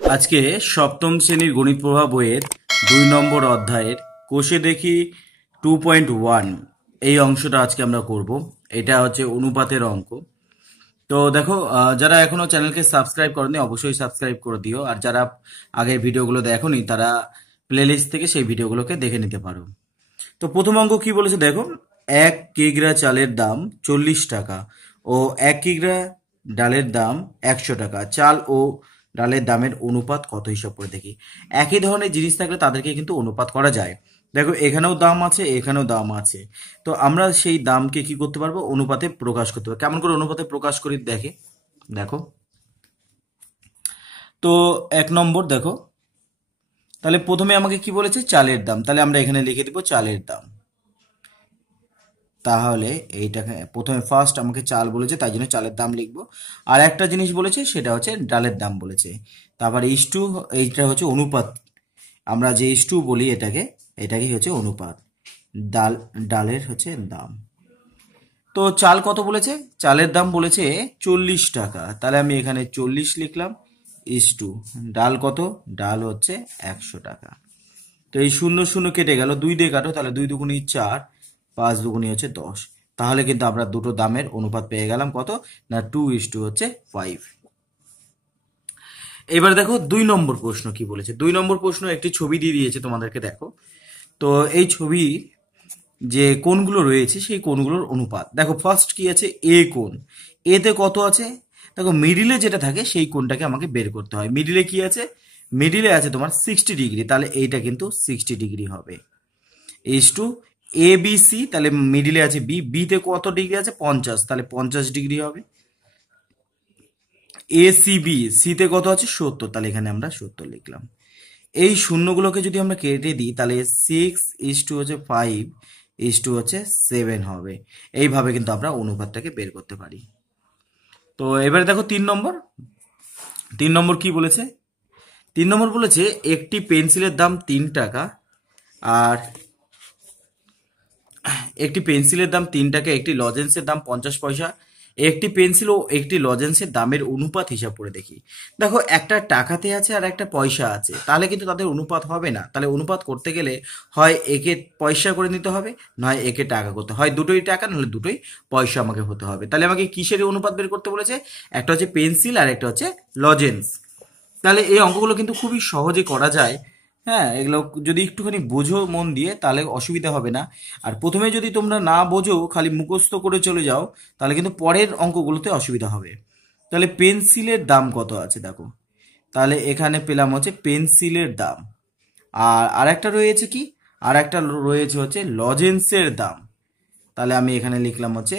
আজকে সপ্তম শ্রেণীর গণিত প্রভা বইয়ের 2 নম্বর অধ্যায়ের কোষে দেখি 2.1 এই অংশটা আজকে আমরা করব। এটা হচ্ছে অনুপাতের অঙ্ক। তো দেখো, যারা এখনো চ্যানেলকে সাবস্ক্রাইব করেনি অবশ্যই সাবস্ক্রাইব করে দিও, আর যারা আগের ভিডিওগুলো দেখোনি তারা প্লেলিস্ট থেকে সেই ভিডিওগুলোকে দেখে নিতে পারো। তো প্রথম অঙ্ক কি বলেছে দেখো, 1 কিগ্রা চালের দাম 40 টাকা ও 1 কিগ্রা ডালের দাম 100 টাকা। চাল ও ডালের দামের অনুপাত কত, হিসাব করে দেখি। একই ধরনের জিনিস থাকলে তাদেরকে কিন্তু অনুপাত করা যায়। দেখো, এখানেও দাম আছে, এখানেও দাম আছে। তো আমরা সেই দামকে কি করতে পারবো, অনুপাতে প্রকাশ করতে পারবো। কেমন করে অনুপাতে প্রকাশ করি দেখো। তো 1 নম্বর দেখো, তাহলে প্রথমে আমাকে কি বলেছে, চালের দাম। তাহলে আমরা এখানে লিখে দিব চালের দাম। তাহলে এইটাকে প্রথমে ফার্স্ট আমাকে চাল বলেছে, তাই জন্য চালের দাম লিখবো। আর একটা জিনিস বলেছে, সেটা হচ্ছে ডালের দাম বলেছে। তারপর ইস্টু, এইটা হচ্ছে অনুপাত। আমরা যে ইস্টু বলি এটাকে হচ্ছে অনুপাত। ডালের হচ্ছে দাম। তো চাল কত বলেছে, চালের দাম বলেছে 40 টাকা। তাহলে আমি এখানে 40 লিখলাম। ইস্টু ডাল কত, ডাল হচ্ছে 100 টাকা। তো এই 0 0 কেটে গেল, 2 দিয়ে কাটো, তাহলে 2 দুগুণি 4, 5 দুগুণি হচ্ছে 10। তাহলে কিন্তু আমরা দুটো দামের অনুপাত পেয়ে গেলাম কত না, 2:5। এবার দেখো 2 নম্বর প্রশ্ন কি বলেছে। 2 নম্বর প্রশ্ন একটি ছবি দিয়ে দিয়েছে তোমাদেরকে, দেখো। তো এই ছবি যে কোণগুলো রয়েছে সেই কোণগুলোর অনুপাত দেখো। ফার্স্ট কি আছে, এ কোণ। এতে কত আছে দেখো, মিডিলে যেটা থাকে সেই কোণটাকে আমাকে বের করতে হয়। মিডিলে কি আছে, মিডিলে আছে তোমার 60 ডিগ্রি, তাহলে এইটা কিন্তু 60 ডিগ্রি হবে। H two A B C, তাহলে মিডিলে আছে বি, বিতে কত ডিগ্রি আছে 50, তাহলে 50 ডিগ্রি হবে। এ সি বি, সিতে কত আছে 70, তাহলে এখানে আমরা 70 লিখলাম। এই শূন্যগুলোকে যদি আমরা কেটে দিই তাহলে 6:5 হচ্ছে 7 হবে। এইভাবে কিন্তু আমরা অনুপাতটাকে বের করতে পারি। তো এবারে দেখো 3 নম্বর। 3 নম্বর কি বলেছে, 3 নম্বর বলেছে একটি পেন্সিলের দাম 3 টাকা, আর একটি পেন্সিলের দাম 3 টাকা, একটি লজেন্সের দাম 50 পয়সা। একটি পেন্সিল ও একটি লজেন্সের দামের অনুপাত হিসাব করে দেখি। দেখো, একটা টাকাতে আছে আর একটা পয়সা আছে, তাহলে কিন্তু তাদের অনুপাত হবে না। তাহলে অনুপাত করতে গেলে হয় একে পয়সা করে নিতে হবে, নয় একে টাকা করতে হয়। দুটোই টাকা নাহলে দুটোই পয়সা আমাকে হতে হবে। তাহলে আমাকে কিসের অনুপাত বের করতে বলেছে, একটা হচ্ছে পেন্সিল আর একটা হচ্ছে লজেন্স। তাহলে এই অঙ্কগুলো কিন্তু খুবই সহজে করা যায়। হ্যাঁ, এগুলো যদি একটুখানি বোঝো মন দিয়ে তাহলে অসুবিধা হবে না। আর প্রথমে যদি তোমরা না বোঝো, খালি মুখস্থ করে চলে যাও, তাহলে কিন্তু পরের অঙ্কগুলোতে অসুবিধা হবে। তাহলে পেন্সিলের দাম কত আছে দেখো, তাহলে এখানে পেলাম হচ্ছে পেন্সিলের দাম। আর আরেকটা রয়েছে কি, আর একটা রয়েছে হচ্ছে লজেন্সের দাম। তাহলে আমি এখানে লিখলাম হচ্ছে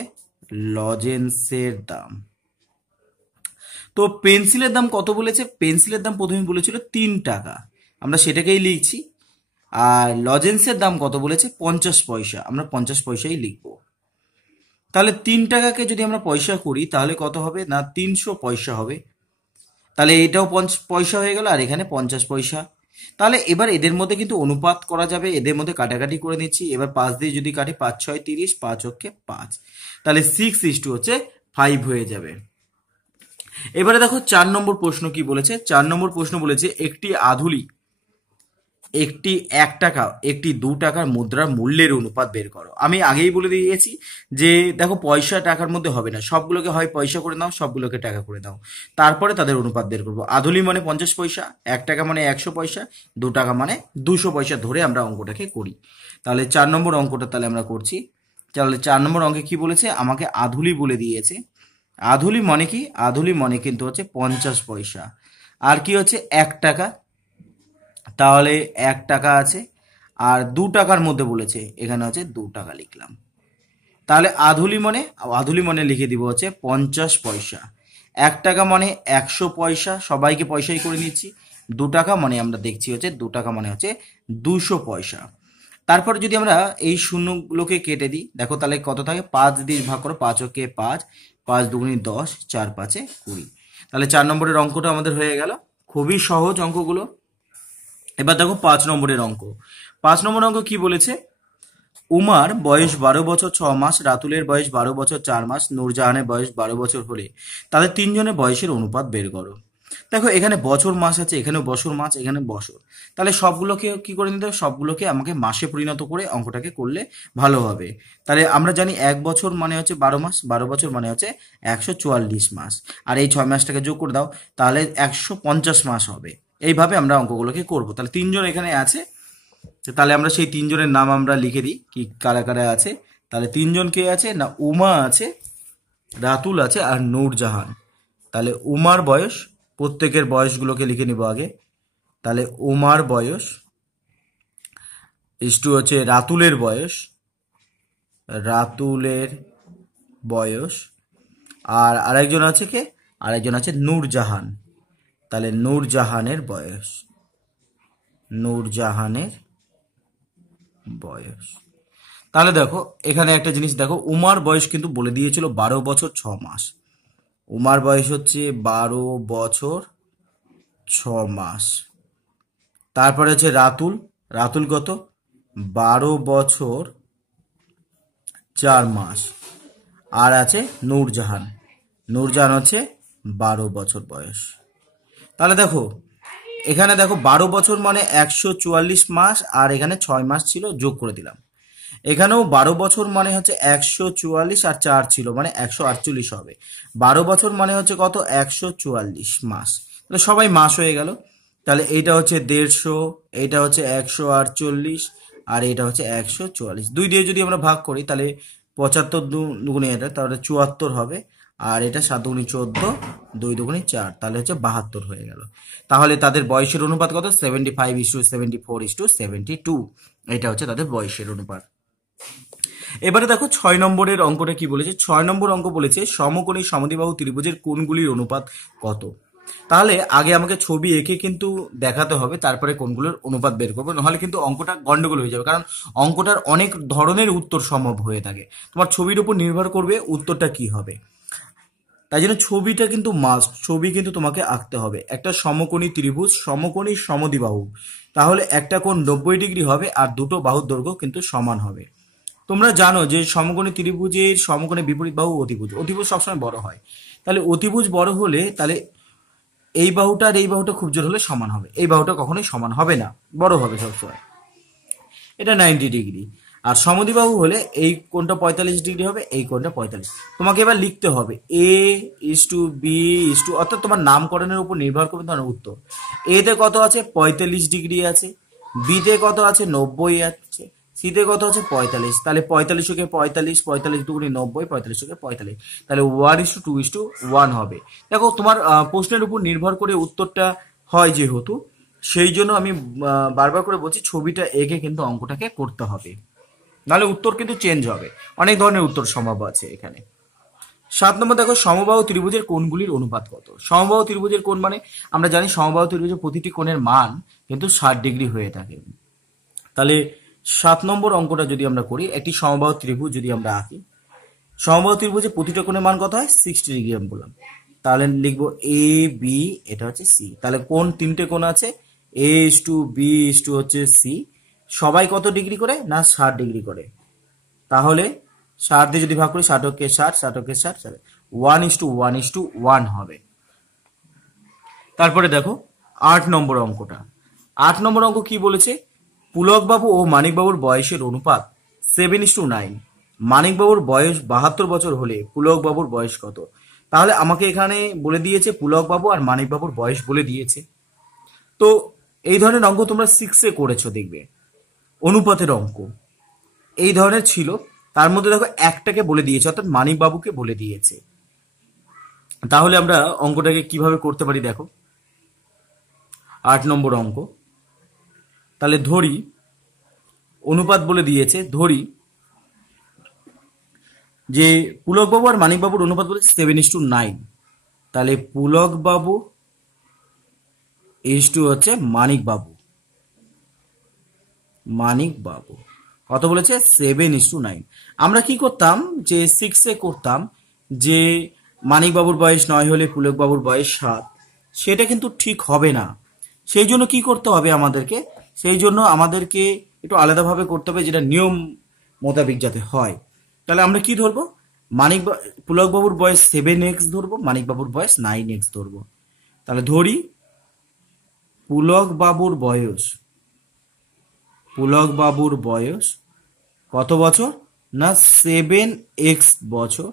লজেন্সের দাম। তো পেন্সিলের দাম কত বলেছে, পেন্সিলের দাম প্রথমে বলেছিল 3 টাকা, আমরা সেটাকেই লিখছি। আর লজেন্সের দাম কত বলেছে 50 পয়সা, আমরা 50 পয়সাই লিখবো। তাহলে 3 টাকাকে যদি আমরা পয়সা করি তাহলে কত হবে না, 300 পয়সা হবে। তাহলে এটাও 50 পয়সা হয়ে গেল, আর এখানে 50 পয়সা। তাহলে এবার এদের মধ্যে কিন্তু অনুপাত করা যাবে, এদের মধ্যে কাটাকাটি করে নিচ্ছি। এবার 5 দিয়ে যদি কাটি, 5 6 30, 5 অক্ষে 5, তাহলে 6:5 হয়ে যাবে। এবারে দেখো 4 নম্বর প্রশ্ন কি বলেছে। 4 নম্বর প্রশ্ন বলেছে একটি আধুলি, একটি 1 টাকা, একটি 2 টাকার মুদ্রার মূল্যের অনুপাত বের করো। আমি আগেই বলে দিয়েছি যে দেখো, পয়সা টাকার মধ্যে হবে না, সবগুলোকে হয় পয়সা করে নাও, সবগুলোকে টাকা করে দাও, তারপরে তাদের অনুপাত বের করবো। আধুলি মানে 50 পয়সা, 1 টাকা মানে 100 পয়সা, 2 টাকা মানে 200 পয়সা ধরে আমরা অঙ্কটাকে করি। তাহলে 4 নম্বর অঙ্কটা তাহলে আমরা করছি। তাহলে 4 নম্বর অঙ্কে কি বলেছে, আমাকে আধুলি বলে দিয়েছে। আধুলি মানে কি, আধুলি মানে কিন্তু হচ্ছে 50 পয়সা। আর কি হচ্ছে 1 টাকা, তাহলে 1 টাকা আছে। আর 2 টাকার মধ্যে বলেছে, এখানে হচ্ছে 2 টাকা লিখলাম। তাহলে আধুলি মানে লিখে দিব হচ্ছে 50 পয়সা। 1 টাকা মানে 100 পয়সা, সবাইকে পয়সাই করে নিচ্ছি। 2 টাকা মানে আমরা দেখছি হচ্ছে 2 টাকা মানে হচ্ছে 200 পয়সা। তারপর যদি আমরা এই শূন্যগুলোকে কেটে দিই, দেখো তাহলে কত থাকে, 5 দিয়ে ভাগ করো, 5 ওকে 5, 5 দুগুণি 10, 4 5 20। তাহলে 4 নম্বরের অঙ্কটা আমাদের হয়ে গেল। খুবই সহজ অঙ্কগুলো। এবার দেখো 5 নম্বরের অঙ্ক। 5 নম্বর অঙ্ক কি বলেছে, উমার বয়স 12 বছর 6 মাস, রাতুলের বয়স 12 বছর 4 মাস, নূরজাহানের বয়স 12 বছর হলে তাদের তিনজনের বয়সের অনুপাত বের করো। দেখো এখানে বছর মাস আছে, এখানেও বছর মাস, এখানে বছর, তাহলে সবগুলোকে কি করে নিতে হবে, সবগুলোকে আমাকে মাসে পরিণত করে অঙ্কটাকে করলে ভালো হবে। তাহলে আমরা জানি 1 বছর মানে হচ্ছে 12 মাস, 12 বছর মানে হচ্ছে 144 মাস, আর এই 6 মাসটাকে যোগ করে দাও, তাহলে 150 মাস হবে। এইভাবে আমরা অঙ্কগুলোকে করব। তাহলে 3জন এখানে আছে, তাহলে আমরা সেই 3জনের নাম আমরা লিখে দিই, কি কারা কারা আছে। তাহলে 3জন কে আছে না, উমা আছে, রাতুল আছে, আর নূরজাহান। তাহলে উমার বয়স, প্রত্যেকের বয়সগুলোকে লিখে নিব আগে। তাহলে উমার বয়স ইস্টু হচ্ছে রাতুলের বয়স, রাতুলের বয়স, আর আরেকজন আছে কে, আরেকজন আছে নূরজাহান। তাহলে নূরজাহানের বয়স, নূরজাহানের বয়স। তাহলে দেখো এখানে একটা জিনিস দেখো, উমার বয়স কিন্তু বলে দিয়েছিল 12 বছর 6 মাস। উমার বয়স হচ্ছে 12 বছর 6 মাস। তারপরে হচ্ছে রাতুল, রাতুল কত, 12 বছর 4 মাস। আর আছে নূরজাহান, নূরজাহান হচ্ছে 12 বছর বয়স। তাহলে দেখো এখানে দেখো 12 বছর মানে 144 মাস, আর এখানে 6 মাস ছিল, যোগ করে দিলাম। এখানেও 12 বছর মানে হচ্ছে 144, আর 4 ছিল মানে 148 হবে। 12 বছর মানে হচ্ছে কত, 144 মাস। তাহলে সবাই মাস হয়ে গেল। তাহলে এইটা হচ্ছে 150, এইটা হচ্ছে 148, আর এটা হচ্ছে 144। 2 দিয়ে যদি আমরা ভাগ করি তাহলে 75 দুগুণে এটা, তাহলে 74 হবে। আর এটা 7 দুগুণে 14, 2 দুগুণে 4, তাহলে হচ্ছে 72 হয়ে গেল। তাহলে তাদের বয়সের অনুপাত কত, 75:74:72। এটা হচ্ছে তাদের বয়সের অনুপাত। এবারে দেখো 6 নম্বরের অঙ্কটা কি বলেছে। 6 নম্বর অঙ্ক বলেছে সমকোণী সমদ্বিবাহু ত্রিভুজের কোণগুলির অনুপাত কত। তাহলে আগে আমাকে ছবি এঁকে কিন্তু দেখাতে হবে, তারপরে কোণগুলোর অনুপাত বের করবো, নাহলে কিন্তু অঙ্কটা গন্ডগোল হয়ে যাবে। কারণ অঙ্কটার অনেক ধরনের উত্তর সম্ভব হয়ে থাকে, তোমার ছবির উপর নির্ভর করবে উত্তরটা কি হবে। তাই জন্য ছবিটা কিন্তু মাস্ট, ছবি কিন্তু তোমাকে আঁকতে হবে। একটা সমকোণী ত্রিভুজ, সমকোণী সমদ্বিবাহু, তাহলে একটা কোণ 90 ডিগ্রি হবে, আর দুটো বাহুর দৈর্ঘ্য কিন্তু সমান হবে। তোমরা জানো যে সমকোণী ত্রিভুজের সমকোণে বিপরীত বাহু অতিভুজ, অতিভুজ সবসময় বড় হয়। তাহলে অতিভুজ বড় হলে তাহলে এই বাহুটা আর এই বাহুটা খুব জোর হলে সমান হবে, এই বাহুটা কখনোই সমান হবে না, বড় হবে সবসময়। এটা 90 ডিগ্রি। আর সমদ্বিবাহু হলে এই কোণটা 45 ডিগ্রি হবে, এই কোণটা 45। তোমাকে এবার লিখতে হবে A:B:, অর্থাৎ তোমার নামকরণের উপর নির্ভর করবে তোমার উত্তর। এ তে কত আছে, 45 ডিগ্রি আছে। বি তে কত আছে, 90 আছে। সি তে কত আছে, 45। তাহলে 45-কে 45, 45 দুগুণে 90, 45-কে 45, তাহলে 1:2:1 হবে। দেখো তোমার প্রশ্নের উপর নির্ভর করে উত্তরটা হয় যেহেতু, সেই জন্য আমি বারবার করে বলছি ছবিটা এঁকে কিন্তু অঙ্কটাকে করতে হবে, নাহলে উত্তর কিন্তু চেঞ্জ হবে। অনেক ধরনের উত্তর সম্ভব আছে এখানে। 7 নম্বর দেখো সমবাহু ত্রিভুজের কোণগুলির অনুপাত কত। সমবাহু ত্রিভুজের কোণ মানে আমরা জানি সমবাহু ত্রিভুজের প্রতিটি কোণের মান কিন্তু 60 ডিগ্রি হয়ে থাকে। তাহলে 7 নম্বর অঙ্কটা যদি আমরা করি, একটি সমবাহু ত্রিভুজ যদি আমরা আঁকি, সমবাহু ত্রিভুজের প্রতিটা কোণের মান কত হয়, 60 ডিগ্রি আমি বললাম। তাহলে লিখবো এ বি, এটা হচ্ছে সি। তাহলে কোণ 3টে কোণ আছে, A:B: হচ্ছে সি। সবাই কত ডিগ্রি করে না, 60 ডিগ্রি করে। তাহলে 60 দিয়ে যদি ভাগ করি, 60-কে 60, 60-কে 60, 1:1:1 হবে। তারপরে দেখো 8 নম্বর অঙ্কটা। 8 নম্বর অঙ্ক কি বলেছে, পুলকবাবু ও মানিকবাবুর বয়সের অনুপাত 7:9। মানিকবাবুর বয়স 72 বছর হলে পুলকবাবুর বয়স কত। তাহলে আমাকে এখানে বলে দিয়েছে পুলকবাবু আর মানিকবাবুর বয়স বলে দিয়েছে। তো এই ধরনের অঙ্ক তোমরা 6-এ করেছো দেখবে, অনুপাতের অঙ্ক এই ধরনের ছিল। তার মধ্যে দেখো একটাকে বলে দিয়েছে, অর্থাৎ মানিকবাবুকে বলে দিয়েছে। তাহলে আমরা অঙ্কটাকে কিভাবে করতে পারি দেখো, 8 নম্বর অঙ্ক। তাহলে ধরি অনুপাত বলে দিয়েছে, ধরি যে পুলকবাবু আর মানিকবাবুর অনুপাত বলেছে 7:9। তাহলে পুলকবাবু হচ্ছে মানিকবাবু, মানিকবাবু কত বলেছে, 7:9। আমরা কি করতাম, যে 6-এ করতাম যে মানিকবাবুর বয়স 9 হলে পুলকবাবুর বয়স 7, সেটা কিন্তু ঠিক হবে না। সেই জন্য কি করতে হবে আমাদেরকে, সেই জন্য আমাদেরকে একটু আলাদাভাবে করতে হবে, যেটা নিয়ম মোতাবেক যাতে হয়। তাহলে আমরা কি ধরবো, পুলকবাবুর বয়স 7x ধরবো, মানিকবাবুর বয়স 9x ধরবো। তাহলে ধরি পুলক বাবুর বয়স, পুলক বাবুর বয়স কত বছর, না 7x বছর,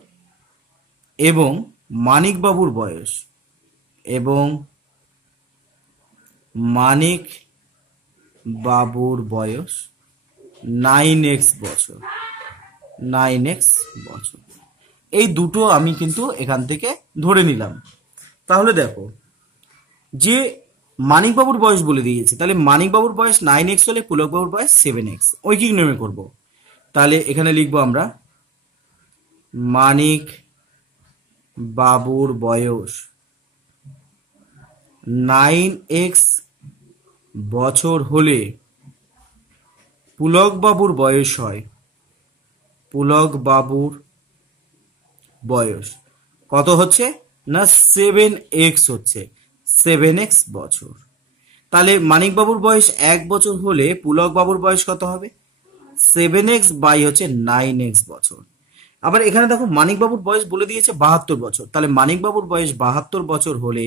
এবং মানিক বাবুর বয়স, এবং মানিক বাবুর বয়স 9x বছর, 9x বছর। এই দুটো আমি কিন্তু এখান থেকে ধরে নিলাম। তাহলে দেখো যে মানিকবাবুর বয়স বলে দিয়েছে, তাহলে মানিকবাবুর বয়স 9x হলে পুলকবাবুর বয়স 7x, ঐকিক নিয়মে করব। তাহলে এখানে লিখবো আমরা মানিক বাবুর বয়স 9x বছর হলে পুলকবাবুর বয়স হয়, পুলকবাবুর বয়স কত হচ্ছে, না 7x হচ্ছে, 7x বছর। তাহলে মানিকবাবুর বয়স 1 বছর হলে পুলকবাবুর বয়স কত হবে, 7x বাই হচ্ছে 9x বছর। আবার এখানে দেখো মানিকবাবুর বয়স বলে দিয়েছে 72 বছর, তাহলে মানিকবাবুর বয়স 72 বছর হলে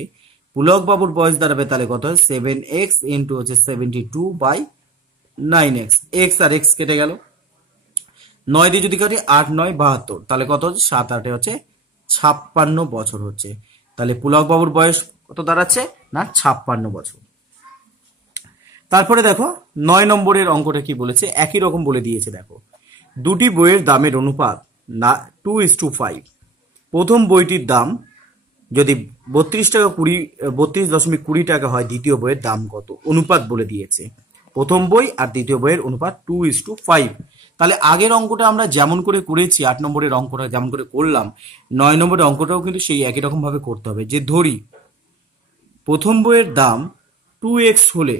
পুলকবাবুর বয়স দাঁড়াবে তাহলে কত হয়, 7x ইন্টু হচ্ছে 72 by 9x, x R x কেটে গেল, 9 দিয়ে যদি কাটি 8 9 72, তাহলে কত হচ্ছে 7 8 হচ্ছে 56 বছর হচ্ছে। তাহলে পুলকবাবুর বয়স কত দাঁড়াচ্ছে, না 56 বছর। তারপরে দেখো 9 নম্বরের অঙ্কটা কি বলেছে, একই রকম বলে দিয়েছে। দেখো দুটি বইয়ের দামের অনুপাত না 2:5। প্রথম বইটির দাম যদি 32.20 টাকা হয়, দ্বিতীয় বইয়ের দাম কত, অনুপাত বলে দিয়েছে। প্রথম বই আর দ্বিতীয় বইয়ের অনুপাত 2:5। তাহলে আগের অঙ্কটা আমরা যেমন করে করেছি, 8 নম্বরের অঙ্কটা যেমন করে করলাম, 9 নম্বরের অঙ্কটাও কিন্তু সেই একই রকম ভাবে করতে হবে। যে ধরি প্রথম বইয়ের দাম 2x হলে,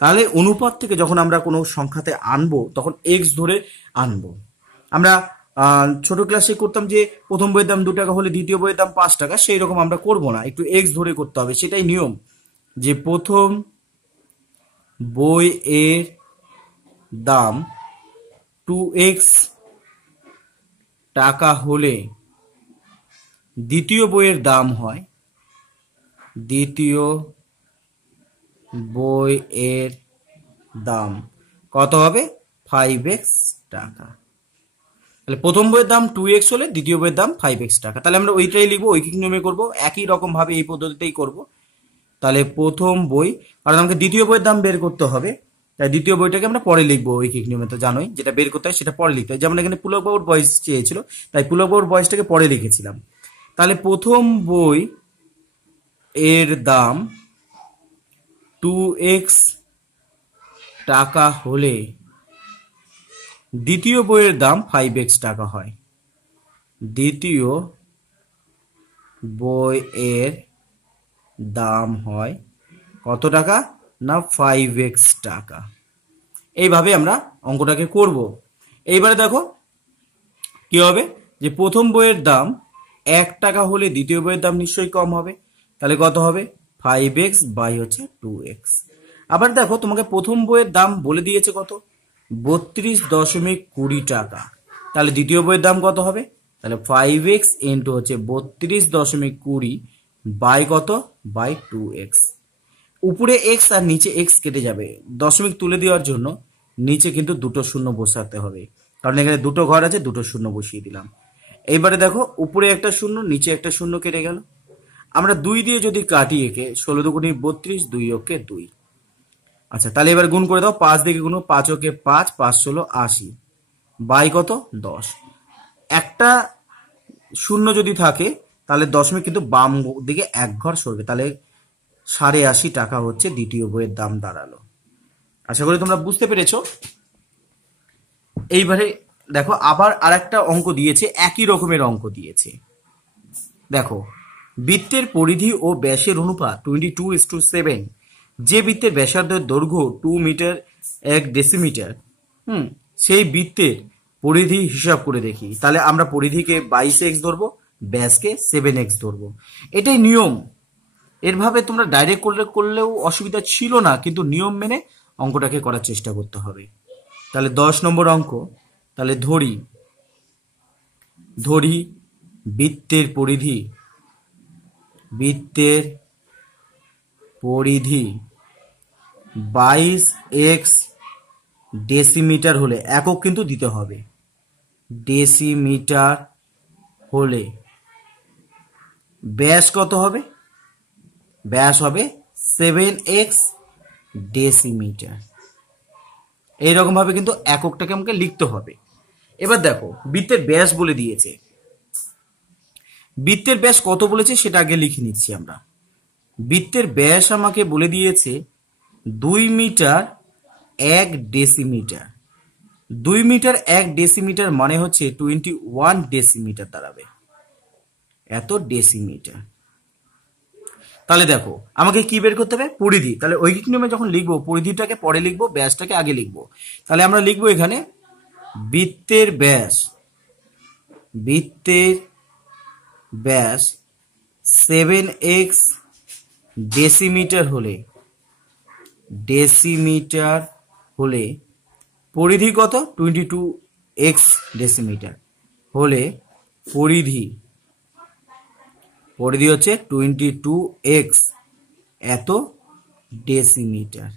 তাহলে অনুপাত থেকে যখন আমরা কোনো সংখ্যাতে আনবো তখন x ধরে আনবো। আমরা ছোট ক্লাসে করতাম যে প্রথম বইয়ের দাম 2 টাকা হলে দ্বিতীয় বইয়ের দাম 5 টাকা, সেই রকম আমরা করব না, একটু x ধরে করতে হবে। সেটাই নিয়ম, যে প্রথম বইয়ের দাম 2x টাকা হলে দ্বিতীয় বইয়ের দাম হয়, দ্বিতীয় বইয়ের দাম কত হবে, 5x টাকা। তাহলে প্রথম বইয়ের দাম 2x হলে দ্বিতীয় বইয়ের দাম 5x টাকা। তাহলে আমরা ওইটাই লিখবো, ঐকিক নিয়মে করব, একই রকম ভাবে এই পদ্ধতিতেই করব। তাহলে প্রথম বই, কারণ আমাকে দ্বিতীয় বইয়ের দাম বের করতে হবে, তাই দ্বিতীয় বইটাকে আমরা পরে লিখবো ঐকিক নিয়মে, তো জানোই যেটা বের করতে হয় সেটা পরে লিখতে হয়। যেমন এখানে পুলকবাবুর বয়স চেয়েছিল, তাই পুলকবাবুর বয়সটাকে পরে লিখেছিলাম। তাহলে প্রথম বই এর দাম 2x টাকা হলে দ্বিতীয় বইয়ের দাম 5x টাকা হয়, দ্বিতীয় বইয়ের দাম হয় কত টাকা, না 5x টাকা। এইভাবে আমরা অঙ্কটাকে করব। এইবারে দেখো কি হবে, যে প্রথম বইয়ের দাম 1 টাকা হলে দ্বিতীয় বইয়ের দাম নিশ্চয়ই কম হবে, তাহলে কত হবে, 5x বাই হচ্ছে 2x। আবার দেখো তোমাকে প্রথম বইয়ের দাম বলে দিয়েছে কত, 32.20 টাকা, তাহলে দ্বিতীয় বইয়ের দাম কত হবে, তাহলে 5x ইন্টু হচ্ছে 32.20 বাই কত, বাই 2x। উপরে x আর নিচে x কেটে যাবে, দশমিক তুলে দেওয়ার জন্য নিচে কিন্তু দুটো শূন্য বসাতে হবে, কারণ এখানে দুটো ঘর আছে, দুটো শূন্য বসিয়ে দিলাম। এইবারে দেখো উপরে একটা শূন্য, নিচে একটা শূন্য কেটে গেল। আমরা 2 দিয়ে যদি কাটি একে, 16 দুগুণে 32, 2 ওকে 2। আচ্ছা তাহলে এবার গুণ করে দাও, 5 দিকে গুণ, 5 ওকে 5, 5 16 80 বাই কত, 10। একটা শূন্য যদি থাকে তাহলে দশমিক কিন্তু বাম দিকে এক ঘর সরবে, তাহলে 80.5 টাকা হচ্ছে দ্বিতীয় বইয়ের দাম দাঁড়ালো। আশা করি তোমরা বুঝতে পেরেছো। এইবারে দেখো আবার আরেকটা অঙ্ক দিয়েছে, একই রকমের অঙ্ক দিয়েছে। দেখো বৃত্তের পরিধি ও ব্যাসের অনুপাত 22:7, যে বৃত্তের ব্যাসার্ধের দৈর্ঘ্য 2 মিটার 1 ডেসিমিটার, সেই বৃত্তের পরিধি হিসাব করে দেখি। তাহলে আমরা পরিধিকে 22x ধরবো, ব্যাসকে 7x ধরবো, এটাই নিয়ম। এরভাবে তোমরা ডাইরেক্ট করলেও অসুবিধা ছিল না, কিন্তু নিয়ম মেনে অঙ্কটাকে করার চেষ্টা করতে হবে। তাহলে 10 নম্বর অঙ্ক, তাহলে ধরি বৃত্তের পরিধি 22x ডেসিমিটার হলে, একক কিন্তু দিতে হবে, ডেসিমিটার হলে ব্যাস কত হবে? ব্যাস হবে 7x ডেসিমিটার। এইরকম ভাবে কিন্তু এককটাকে আমাকে লিখতে হবে। এবার দেখো বৃত্তের ব্যাস বলে দিয়েছে, বৃত্তের ব্যাস কত বলেছে সেটা আগে লিখে নিচ্ছি আমরা। বৃত্তের ব্যাস আমাকে বলে দিয়েছে 2 মিটার 1 ডেসিমিটার। 2 মিটার 1 ডেসিমিটার মানে হচ্ছে 21 ডেসিমিটার দাঁড়াবে, এত ডেসিমিটার। তাহলে দেখো আমাকে কি বের করতে হবে? পরিধি। তাহলে ঐকিক নিয়মে যখন লিখবো পরিধিটাকে পরে লিখবো, ব্যাসটাকে আগে লিখবো। তাহলে আমরা লিখবো এখানে বৃত্তের ব্যাস, বৃত্তের ব্যাস 7x ডেসিমিটার হলে, ডেসিমিটার হলে পরিধি কত? 22x ডেসিমিটার হলে পরিধি, পরিধি হচ্ছে 22x এত ডেসিমিটার।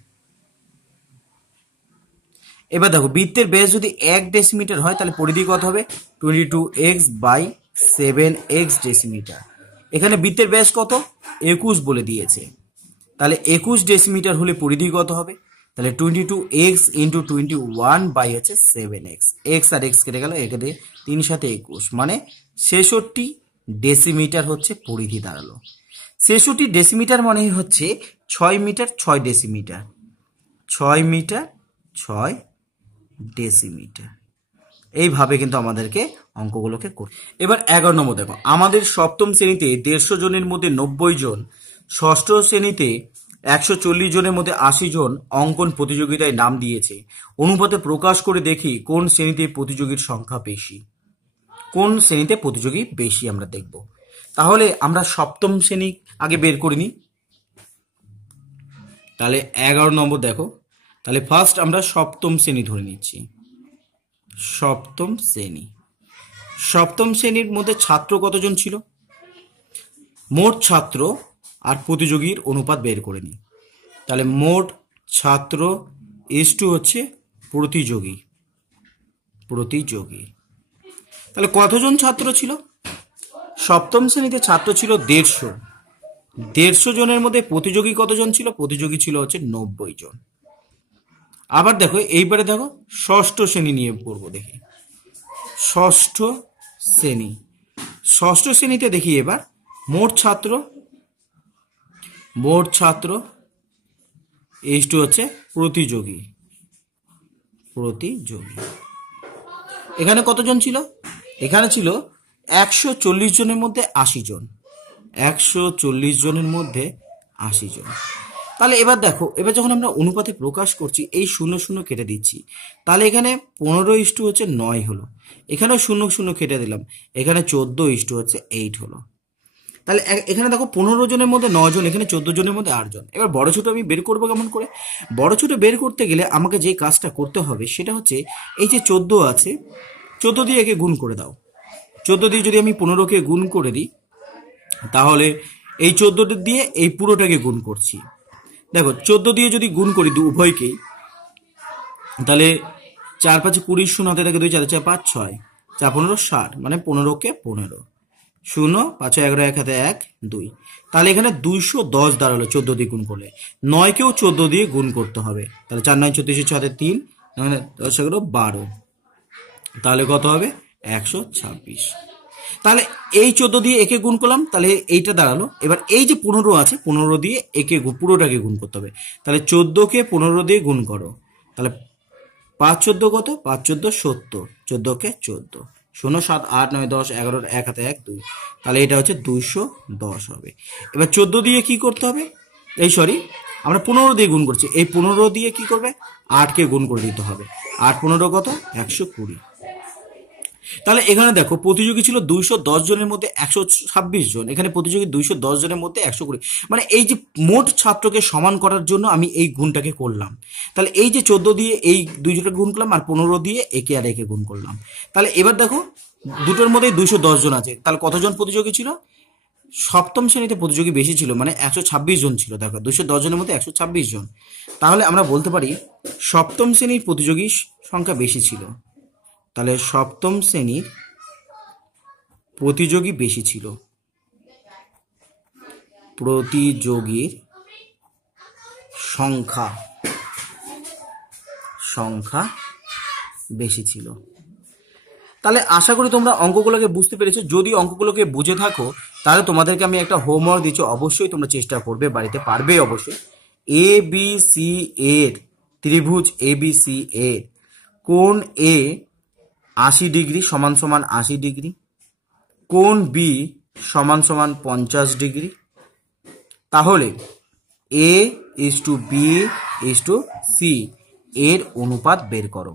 এবার দেখো বৃত্তের ব্যাস যদি 1 ডেসিমিটার হয় তাহলে পরিধি কত হবে? 22x by 7x decimetre. এখানে বৃত্তের ব্যাস কত? 21 বলে দিয়েছে, তাহলে 21 ডেসিমিটার হলে পরিধি কত হবে? তাহলে 22x ইন্টু 21 বাই হচ্ছে 7x, x আর x কেটে গেল, একে দিয়ে 3 সাথে 21 মানে 66 ডেসিমিটার হচ্ছে পরিধি দাঁড়ালো। 66 ডেসিমিটার মানে হচ্ছে 6 মিটার 6 ডেসিমিটার, 6 মিটার 6 ডেসিমিটার। এইভাবে কিন্তু আমাদেরকে অঙ্কগুলোকে করতে। এবার 11 নম্বর দেখো, আমাদের সপ্তম শ্রেণীতে 150 জনের মধ্যে 90 জন, ষষ্ঠ শ্রেণীতে 140 জনের মধ্যে 80 জন অঙ্কন প্রতিযোগিতায় নাম দিয়েছে। অনুপাতে প্রকাশ করে দেখি কোন শ্রেণীতে প্রতিযোগীর সংখ্যা বেশি। কোন শ্রেণীতে প্রতিযোগী বেশি আমরা দেখব। তাহলে আমরা সপ্তম শ্রেণী আগে বের করে নিই। তাহলে 11 নম্বর দেখো, তাহলে ফার্স্ট আমরা সপ্তম শ্রেণী ধরে নিচ্ছি। সপ্তম শ্রেণী, সপ্তম শ্রেণীর মধ্যে ছাত্র কতজন ছিল? মোট ছাত্র আর প্রতিযোগীর অনুপাত বের করে নিই। তাহলে মোট ছাত্র ইস্টু হচ্ছে প্রতিযোগী, প্রতিযোগী। তাহলে কতজন ছাত্র ছিল? সপ্তম শ্রেণীতে ছাত্র ছিল 150। 150 জনের মধ্যে প্রতিযোগী কতজন ছিল? প্রতিযোগী ছিল হচ্ছে 90 জন। আবার দেখো এইবারে দেখো ষষ্ঠ শ্রেণী নিয়ে পড়বো, দেখি ষষ্ঠ শ্রেণী। ষষ্ঠ শ্রেণীতে দেখি এবার মোট ছাত্র, মোট ছাত্র ইস্টু হচ্ছে প্রতিযোগী, প্রতিযোগী। এখানে কতজন ছিল? এখানে ছিল 140 জনের মধ্যে 80 জন, 140 জনের মধ্যে 80 জন। তাহলে এবার দেখো, এবার যখন আমরা অনুপাতে প্রকাশ করছি এই 0 0 কেটে দিচ্ছি, তাহলে এখানে 15 ইস্টু হচ্ছে 9 হলো, এখানেও 0 0 কেটে দিলাম, এখানে 14 ইস্টু হচ্ছে 8 হলো। তাহলে এখানে দেখো 15 জনের মধ্যে 9 জন, এখানে 14 জনের মধ্যে 8 জন। এবার বড় ছোট আমি বের করবো কেমন করে? বড় ছোট বের করতে গেলে আমাকে যে কাজটা করতে হবে সেটা হচ্ছে এই যে 14 আছে, 14 দিয়ে একে গুণ করে দাও। 14 দিয়ে যদি আমি 15কে গুণ করে দিই, তাহলে এই 14 দিয়ে এই পুরোটাকে গুণ করছি। দেখো 14 দিয়ে যদি গুণ করি উভয়কেই, তাহলে 4 5 20, 0 হাতে থাকে 2, 4 4 5 6, 4 15 60, মানে 15কে 15, 0 5 11 1 হাতে 1 2। তাহলে এখানে 210 দাঁড়ালো 14 দিয়ে গুণ করলে। 9কেও 14 দিয়ে গুণ করতে হবে, তাহলে 4 9 34, 6 হাতে 3, মানে 10 11 12, তাহলে কত হবে? 126। তাহলে এই 14 দিয়ে একে গুণ করলাম, তাহলে এইটা দাঁড়ালো। এবার এই যে 15 আছে, 15 দিয়ে একে পুরোটাকে গুণ করতে হবে। তাহলে 14কে 15 দিয়ে গুণ করো, তাহলে 5 14 কত? 5 14 70, 14কে 14, 0 7 8 9 10 11, 1 হাতে 1 2, তাহলে এটা হচ্ছে 210 হবে। এবার 14 দিয়ে কি করতে হবে? আমরা 15 দিয়ে গুণ করছি, এই 15 দিয়ে কি করবে? 8কে গুণ করে দিতে হবে। 8 15 কত? 120। তাহলে এখানে দেখো প্রতিযোগী ছিল 210 জনের মধ্যে 126 জন, এখানে প্রতিযোগী 210 জনের মধ্যে 120, মানে এই যে মোট ছাত্রকে সমান করার জন্য আমি এই গুণটাকে করলাম। তাহলে এই যে 14 দিয়ে এই দুইজনকে গুণ করলাম আর 15 দিয়ে একে আর একে গুণ করলাম। তাহলে এবার দেখো দুটোর মধ্যে 210 জন আছে, তাহলে কতজন প্রতিযোগী ছিল? সপ্তম শ্রেণীতে প্রতিযোগী বেশি ছিল, মানে 126 জন ছিল। দেখো 210 জনের মধ্যে 126 জন, তাহলে আমরা বলতে পারি সপ্তম শ্রেণীর প্রতিযোগী সংখ্যা বেশি ছিল। তাহলে সপ্তম শ্রেণীর প্রতিযোগী বেশি ছিল, প্রতিযোগীর সংখ্যা সংখ্যা বেশি ছিল। তাহলে আশা করি তোমরা অঙ্কগুলোকে বুঝতে পেরেছো। যদি অঙ্কগুলোকে বুঝে থাকো তাহলে তোমাদেরকে আমি একটা হোমওয়ার্ক দিচ্ছি, অবশ্যই তোমরা চেষ্টা করবে, বাড়িতে পারবে অবশ্যই। এ বি সি এর ত্রিভুজ এ বি সি এর কোণ এ 80 ডিগ্রি সমান সমান 80 ডিগ্রি, কোণ বি সমান সমান 50 ডিগ্রি। তাহলে A is to B is to C এর অনুপাত বের করো।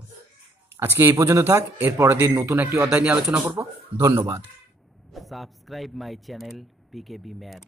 আজকে এই পর্যন্ত থাক, এর পরের দিন নতুন একটি অধ্যায় নিয়ে আলোচনা করব। ধন্যবাদ। Subscribe my channel PKB Math.